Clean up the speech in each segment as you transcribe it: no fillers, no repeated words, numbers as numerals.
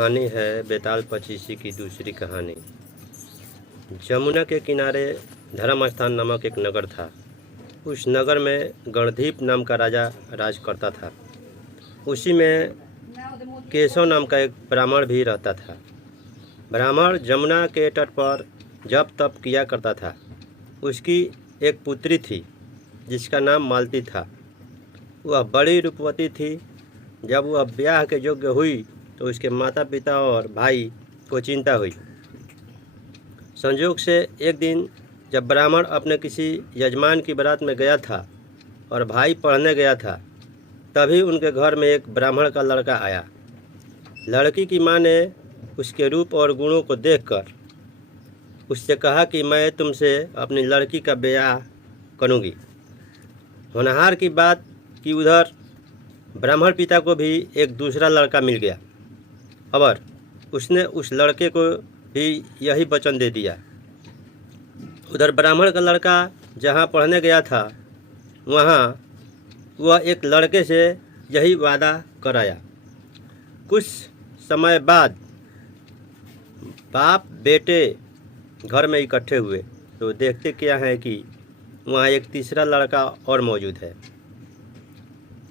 कहानी है बेताल पचीसी की दूसरी कहानी। जमुना के किनारे धर्म स्थान नामक एक नगर था। उस नगर में गणधीप नाम का राजा राज करता था। उसी में केशव नाम का एक ब्राह्मण भी रहता था। ब्राह्मण जमुना के तट पर जप तप किया करता था। उसकी एक पुत्री थी जिसका नाम मालती था। वह बड़ी रूपवती थी। जब वह ब्याह के योग्य हुई तो उसके माता पिता और भाई को चिंता हुई। संयोग से एक दिन जब ब्राह्मण अपने किसी यजमान की बारात में गया था और भाई पढ़ने गया था, तभी उनके घर में एक ब्राह्मण का लड़का आया। लड़की की मां ने उसके रूप और गुणों को देखकर उससे कहा कि मैं तुमसे अपनी लड़की का ब्याह करूंगी। होनहार की बात कि उधर ब्राह्मण पिता को भी एक दूसरा लड़का मिल गया और उसने उस लड़के को भी यही वचन दे दिया। उधर ब्राह्मण का लड़का जहाँ पढ़ने गया था वहाँ वह एक लड़के से यही वादा कराया। कुछ समय बाद बाप बेटे घर में इकट्ठे हुए तो देखते क्या है कि वहाँ एक तीसरा लड़का और मौजूद है।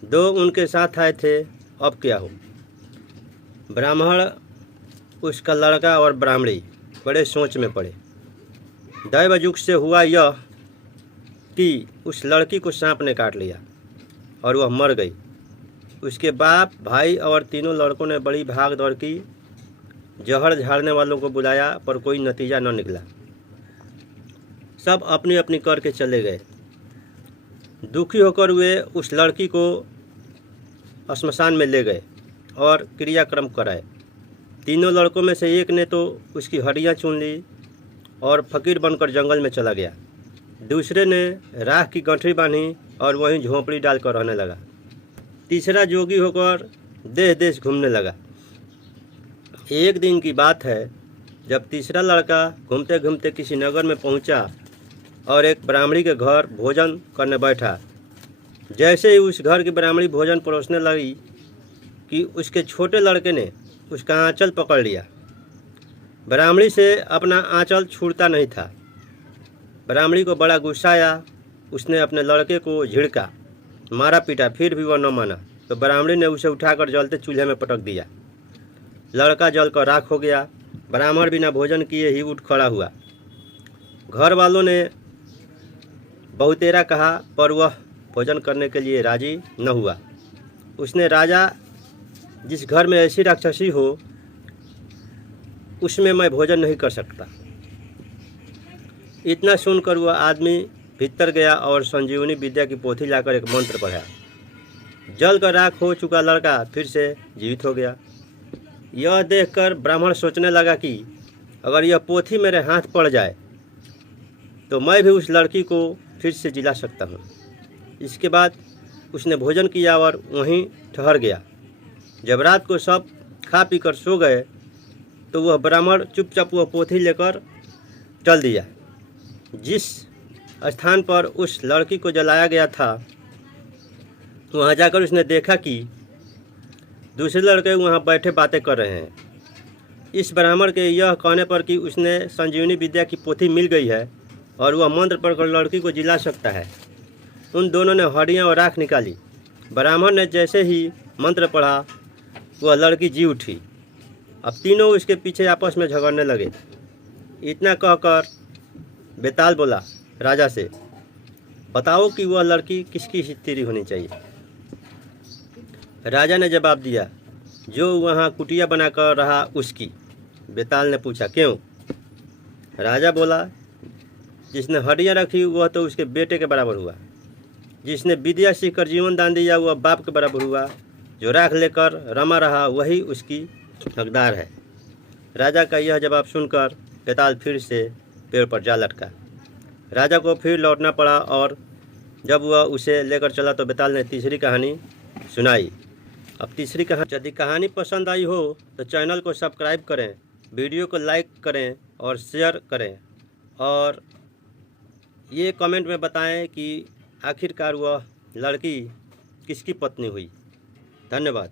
दो उनके साथ आए थे। अब क्या हो? ब्राह्मण, उसका लड़का और ब्राह्मणी बड़े सोच में पड़े। दैवयुग से हुआ यह कि उस लड़की को सांप ने काट लिया और वह मर गई। उसके बाप भाई और तीनों लड़कों ने बड़ी भाग दौड़ की। जहर झाड़ने वालों को बुलाया पर कोई नतीजा न निकला। सब अपनी अपनी करके चले गए। दुखी होकर वे उस लड़की को श्मशान में ले गए और क्रियाक्रम कराए। तीनों लड़कों में से एक ने तो उसकी हड्डियां चुन ली और फकीर बनकर जंगल में चला गया। दूसरे ने राख की गंठरी बांधी और वहीं झोंपड़ी डालकर रहने लगा। तीसरा जोगी होकर देश देश घूमने लगा। एक दिन की बात है, जब तीसरा लड़का घूमते घूमते किसी नगर में पहुंचा और एक ब्राह्मणी के घर भोजन करने बैठा। जैसे ही उस घर की ब्राह्मणी भोजन परोसने लगी कि उसके छोटे लड़के ने उसका आंचल पकड़ लिया। ब्राह्मणी से अपना आंचल छूटता नहीं था। ब्राह्मणी को बड़ा गुस्सा आया। उसने अपने लड़के को झिड़का, मारा पीटा, फिर भी वह न माना तो ब्राह्मणी ने उसे उठाकर जलते चूल्हे में पटक दिया। लड़का जलकर राख हो गया। ब्राह्मण बिना भोजन किए ही उठ खड़ा हुआ। घर वालों ने बहुतेरा कहा पर वह भोजन करने के लिए राजी न हुआ। उसने राजा, जिस घर में ऐसी राक्षसी हो उसमें मैं भोजन नहीं कर सकता। इतना सुनकर वह आदमी भीतर गया और संजीवनी विद्या की पोथी लाकर एक मंत्र पढ़ा। जल कर राख हो चुका लड़का फिर से जीवित हो गया। यह देखकर ब्राह्मण सोचने लगा कि अगर यह पोथी मेरे हाथ पड़ जाए तो मैं भी उस लड़की को फिर से जिला सकता हूँ। इसके बाद उसने भोजन किया और वहीं ठहर गया। जब रात को सब खा पी कर सो गए तो वह ब्राह्मण चुपचाप वह पोथी लेकर चल दिया। जिस स्थान पर उस लड़की को जलाया गया था वहाँ जाकर उसने देखा कि दूसरे लड़के वहाँ बैठे बातें कर रहे हैं। इस ब्राह्मण के यह कहने पर कि उसने संजीवनी विद्या की पोथी मिल गई है और वह मंत्र पढ़कर लड़की को जिला सकता है, उन दोनों ने हड्डियाँ और राख निकाली। ब्राह्मण ने जैसे ही मंत्र पढ़ा वह लड़की जी उठी। अब तीनों उसके पीछे आपस में झगड़ने लगे। इतना कहकर बेताल बोला राजा से, बताओ कि वह लड़की किसकी स्त्री होनी चाहिए। राजा ने जवाब दिया, जो वहाँ कुटिया बनाकर रहा उसकी। बेताल ने पूछा, क्यों? राजा बोला, जिसने हड्डियाँ रखी वह तो उसके बेटे के बराबर हुआ। जिसने विद्या सीखकर जीवन दान दिया वह बाप के बराबर हुआ। जो राख लेकर रमा रहा वही उसकी हकदार है। राजा का यह जवाब सुनकर बेताल फिर से पेड़ पर जा लटका। राजा को फिर लौटना पड़ा और जब वह उसे लेकर चला तो बेताल ने तीसरी कहानी सुनाई। अब तीसरी कहानी, यदि कहानी पसंद आई हो तो चैनल को सब्सक्राइब करें, वीडियो को लाइक करें और शेयर करें और ये कमेंट में बताएं कि आखिरकार वह लड़की किसकी पत्नी हुई। धन्यवाद।